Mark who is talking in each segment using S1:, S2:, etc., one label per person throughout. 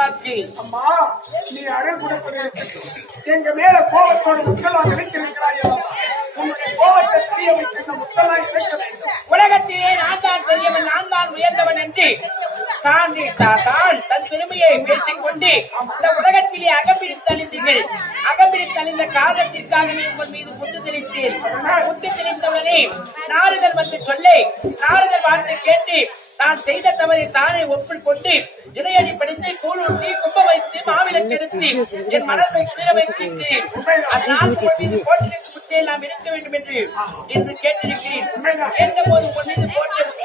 S1: வாக்கு
S2: அம்மா நீ அருள் கொடுப்பதற்கு எங்க மேல கோபத்தோடு முத்தலாம் நினைத்திருக்கிறாய்? உன்னுடைய கோபத்தை தெரிய வைத்து இந்த முத்தலாம் இணைக்க வேண்டும்.
S1: உலகத்திலே நான் தான் பெரியவன் நான் தான் உயர்ந்தவன் என்று தான் தான் தன் பெருமையை பேசிக் கொண்டு இந்த உலகத்திலே அகம்பிடித்தழிந்தீர்கள் அகம்பிடித்தழிந்த காரணத்திற்காகவே உங்கள் மீது முத்து தெளித்தேன் முத்து தெளித்தவுடனே நாரதர் வந்து சொல்லி நாரதர் வார்த்தை கேட்டு தான் செய்த தவறை தானே ஒப்புள் கொண்டு இடையடி படித்து கூழ் கும்ப வைத்து மாவிளக்கு எடுத்து என் மனதை குளிர வைத்திருக்கிறேன். அதனால் மீது போட்டிருக்கும் நாம் இருக்க வேண்டும் என்று என்று கேட்டிருக்கிறேன். கேட்ட போது மீது போட்டு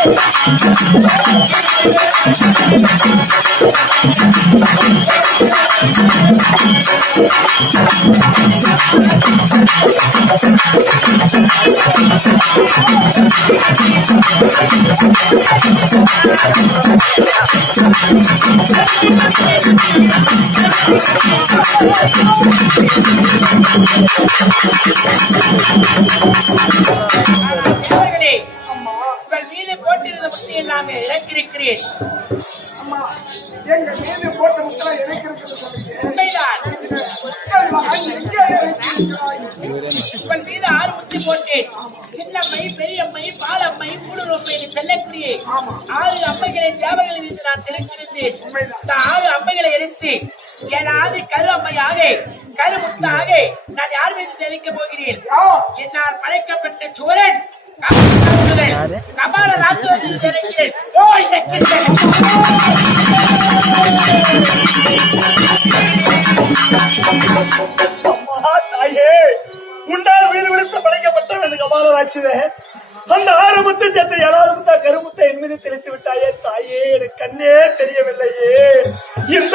S1: எடுத்த போது நாம் இறக்கிருக்கிறேன்
S2: அம்மா எங்க மீது போட்ட சொன்னீங்க
S1: உண்மைதான். ஆறு முத்தி போட்டேன். சின்னம்மை பெரியம்மை பாலம்மை கூடுரம்மை செல்லக்கூடிய ஆறு அம்மைகளை தேவர்கள் மீது நான் தெரிந்திருந்தேன் இந்த ஆறு அம்மைகளை எடுத்து ஏதாவது கரு அம்மையாக கருமுத்தாக நான் யார் மீது தெளிக்க போகிறேன்? என்னால் படைக்கப்பட்ட சூரன்
S3: தாயே உண்டால் உயிர் விடுத்து படைக்கப்பட்டவன் அபாரராட்சிவே அந்த ஆரம்பத்தை ஏழாவது முத்தா கருமுத்தை என் மீது தெளித்து விட்டாயே தாயே எனக்கு கண்ணே தெரியவில்லையே. இந்த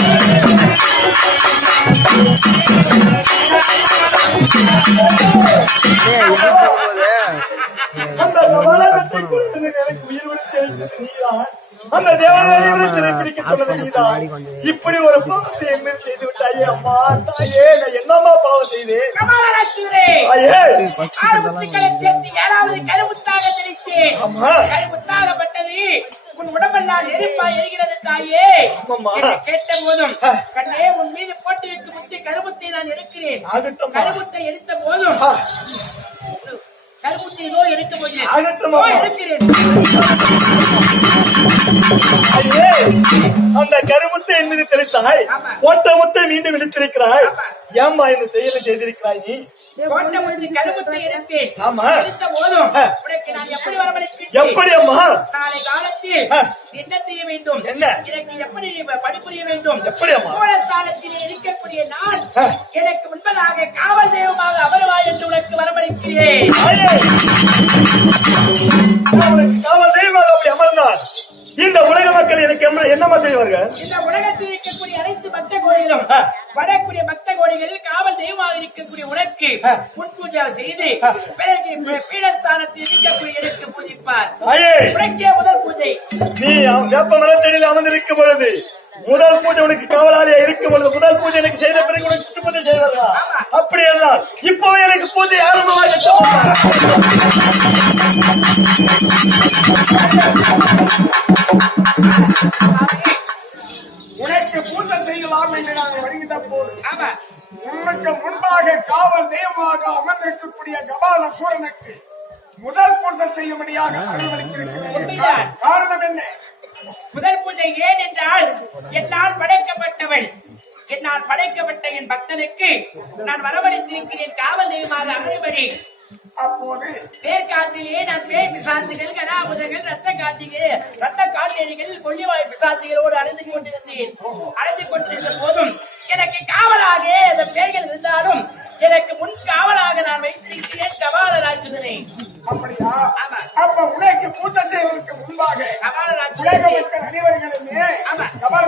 S3: அந்த தேவாலயங்களை சிறைப்பிடிக்க சொன்னது நீதான் இப்படி ஒரு பாவத்தை என் மீது செய்து விட்டாயே அம்மா தாயே நான் என்னம்மா பாவம் செய்தேன்
S1: ஆறு முத்துக்களை சேர்த்து ஏழாவது கருமுத்தாக கருமுத்தாகப்பட்டது உன் உடம்பெல்லாம் நெருப்பா எரிகிறது தாயே. கேட்ட போதும் கண்ணே உன் மீது போட்டு வைக்கும் முத்தி கருமுத்தை நான் எடுக்கிறேன். கருமுத்தை எடுத்த போதும் கருமுத்தை நோய்
S3: ஆகட்டும்மா.
S1: நோய் எடுக்கிறேன்
S3: அந்த கருமுத்தை என் மீது தெளித்தாய்
S1: ஆமா.
S3: ஓட்ட முத்தை மீண்டும் இழுத்திருக்கிறாய். ஏம்மா இந்த செயலை செய்திருக்கிறாய் நீ.
S1: எடுத்த எப்படி
S3: அம்மா
S1: நாளை காலத்தில். என்ன செய்ய வேண்டும்
S3: என்ன?
S1: எனக்கு எப்படி பணிபுரிய வேண்டும்
S3: எப்படி அம்மா?
S1: இருக்கக்கூடிய நான். எனக்கு முன்பதாக காவல் தெய்வமாக அமர்வாய் என்று உனக்கு
S3: அவனுக்கு காவல் தெய்வம் அப்படி அமர்ந்தார். இந்த உலக மக்கள் எனக்கு என்ன- என்னம்மா செய்வார்கள்?
S1: இந்த உலகத்தில் இருக்கக்கூடிய அனைத்து பக்த கோடிகளும். வரக்கூடிய பக்த கோடிகளில் காவல் தெய்வமாக இருக்கக்கூடிய உனக்கு. முன் பூஜை செய்து. பிறகு பீடஸ்தானத்தில் இருக்கக்கூடிய எனக்கு பூஜிப்பார். உனக்கே முதல் பூஜை.
S3: நீ வேப்ப மரத்தடியில் அமர்ந்திருக்கும் பொழுது முதல் பூஜை உனக்கு காவலாளியா இருக்கும் பொழுது முதல் பூஜை எனக்கு செய்த பிறகு உனக்கு சித்து பூஜை செய்வார்களா? அப்படி என்றால் இப்பவே எனக்கு பூஜை ஆரம்பமாக
S2: செல்லலாம் என்று நாங்கள் வருகின்ற போது
S1: ஆமா.
S2: உனக்கு முன்பாக காவல் தெய்வமாக அமர்ந்திருக்கக்கூடிய கபால சூரனுக்கு முதல் பூசை செய்யும்படியாக அனுமதித்திருக்கிறேன் காரணம் என்ன?
S1: முதல் பூஜை ஏன் என்றால் என்னால் படைக்கப்பட்டவள். என்னால் படைக்கப்பட்ட என் பக்தனுக்கு நான் வரவழைத்திருக்கிறேன் காவல் தெய்வமாக அமர்படி.
S2: அப்போது
S1: நான் பேய் பிசாசுகள் கடாபுதங்கள் ரத்த காட்டிகள் ரத்த காட்டேரிகள் கொல்லிவாய் பிசாசுகளோடு அடைந்து கொண்டிருந்தேன். அடைந்து கொண்டிருந்த போதும் எனக்கு காவலாக அந்த பேய்கள் இருந்தாலும் எனக்கு முன் காவலாக நான் வைத்திருக்கிறேன் கபாலராஜனே
S2: அப்படியா?
S1: ஆமா.
S2: அப்ப உனக்கு பூஜை செய்வதற்கு முன்பாக உலக மக்கள் அனைவர்களுமே. கபால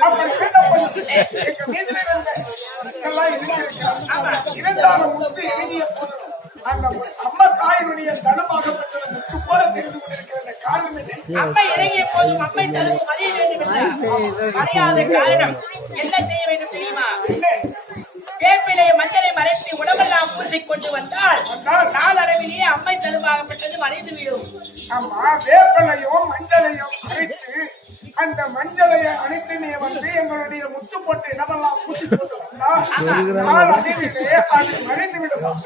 S2: அப்படி இருந்தபோது எங்க மீதில் இருந்த. இருந்தாலும் முத்து இறங்கிய போதும் அந்த அம்மா தாயினுடைய தனமாகப்பட்டது முத்து போல தெரிந்து கொண்டிருக்கிற காரணம் என்ன?
S1: அம்மை இறங்கிய போதும் அம்மை தனக்கு மறைய வேண்டும் மறையாத காரணம். என்ன செய்ய வேண்டும் தெரியுமா வேப்பிலை மஞ்சளை மறைத்து உடம்பெல்லாம் பூசிக்கொண்டு வந்தால் நாளடைவிலேயே அம்மை தருவாகப்பட்டது மறைந்து விடும்.
S2: ஆமா வேப்பலையும் மஞ்சளையும் அரைத்து அந்த மஞ்சளை அணைத்து நீ வந்து எங்களுடைய முத்து போட்டு இடமெல்லாம் பூசி போட்டு வந்தா நாள் அதிலே அது மறைந்து விடும்.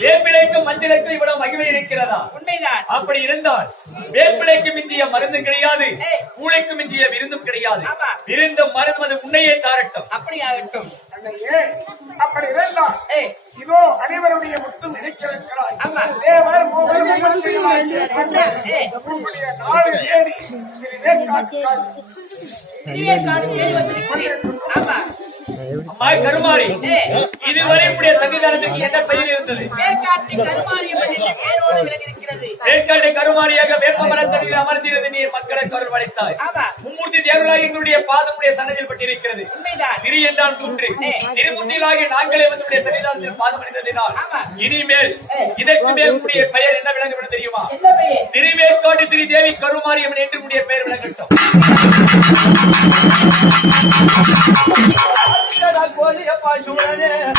S4: வேப்பிலைக்கும் மஞ்சளுக்கும் இவ்வளவு மகிமை இருக்கிறதா?
S1: உண்மைதான்.
S4: அப்படி இருந்தால் வேப்பிலைக்கு மிஞ்சிய மருந்தும் கிடையாது. பூளைக்கு மிஞ்சிய விருந்தும் கிடையாது.
S1: ஆமா.
S4: விருந்தும் மருந்து அது உன்னையே சாரட்டும்.
S1: அப்படியாகட்டும்.
S2: அன்னையே அப்படி இருந்தால் இதோ அனைவருடைய முத்தும் இருக்கிறாய்
S1: ஆமா.
S2: தேவர் நாடு ஏடி திரு
S1: ஆமா.
S4: அம்மா கருமாரி இதுவரை உடைய சன்னிதானத்துக்கு என்ன பெயர் இருந்தது?
S1: வேற்காட்டு கருமாரியம்மன் என்ற பெயரோடு விளங்கியிருக்கிறது.
S4: வேட்காடு கருமாரியாக வேப்ப மரத்தடியில் அமர்ந்திருந்து நீ மக்களை கருள் வளைத்தாய். மும்மூர்த்தி தேவர்களாக எங்களுடைய பாதமுடைய சன்னதியில் பட்டிருக்கிறது. என்றால் நாங்களே வந்து சன்னிதானத்தில் பாதம் அடைந்ததினால். இனிமேல் இதற்கு மேல் உடைய பெயர் என்ன விளங்கும் தெரியுமா? திருவேற்காடு ஸ்ரீ தேவி கருமாரியம்மன் என்று உடைய பெயர் விளங்கட்டும்.
S3: திருவே-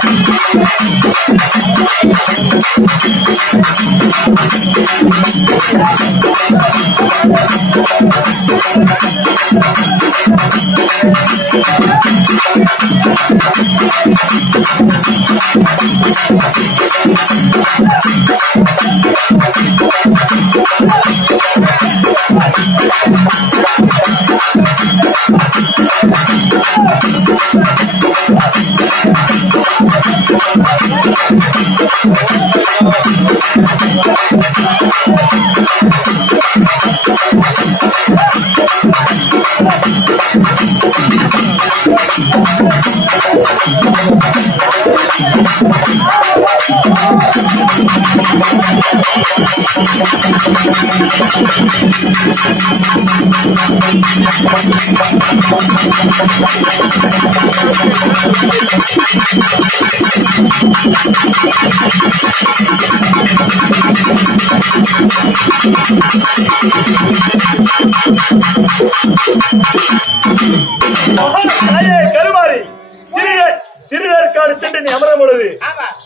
S3: திருவேற்காடு சென்று நீ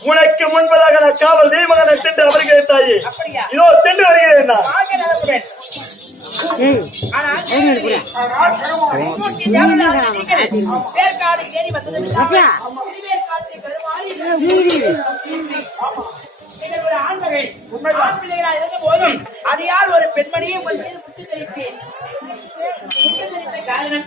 S3: உனக்கு முன்பதாக நான் காவல் தெய்வமாக சென்று அமர்கிறேன் தாயே? இதோ சென்று வருகிறேன் நான்.
S1: ஒரு ஆண்மகள் ஆண் பிள்ளைகளா இருந்த போதும் அறியால் ஒரு பெண்மணியை உங்கள் மீது முத்து தெளித்தேன் முத்து காரணம்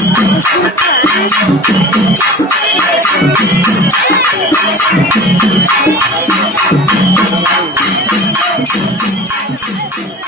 S5: Thank you.